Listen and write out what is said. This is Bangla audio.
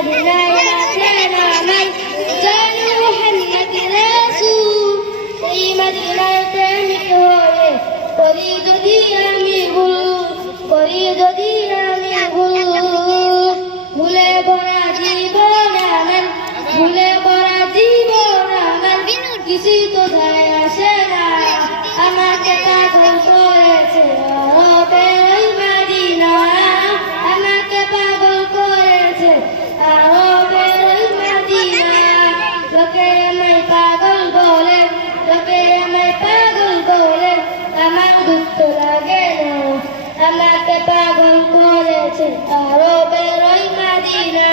মদিনায় আছেন আমার জানু মুহাম্মদ রাসূল সেই মদিনায় প্রেমিক হয়ে করি যদি আমি ভুলে ভরা জীবন আমার ভুলে ভরা জীবন আমার কিছুই তো যায় আসে না আমাকে পাগল করেছে আরবের ওই মদিনা আমাকে পাগল করেছে আরবের ওই মদিনা লোকে আমায় পাগল বলে আমার দুঃখ লাগে না আমাকে পাগল করেছে আরবের ওই মদিনা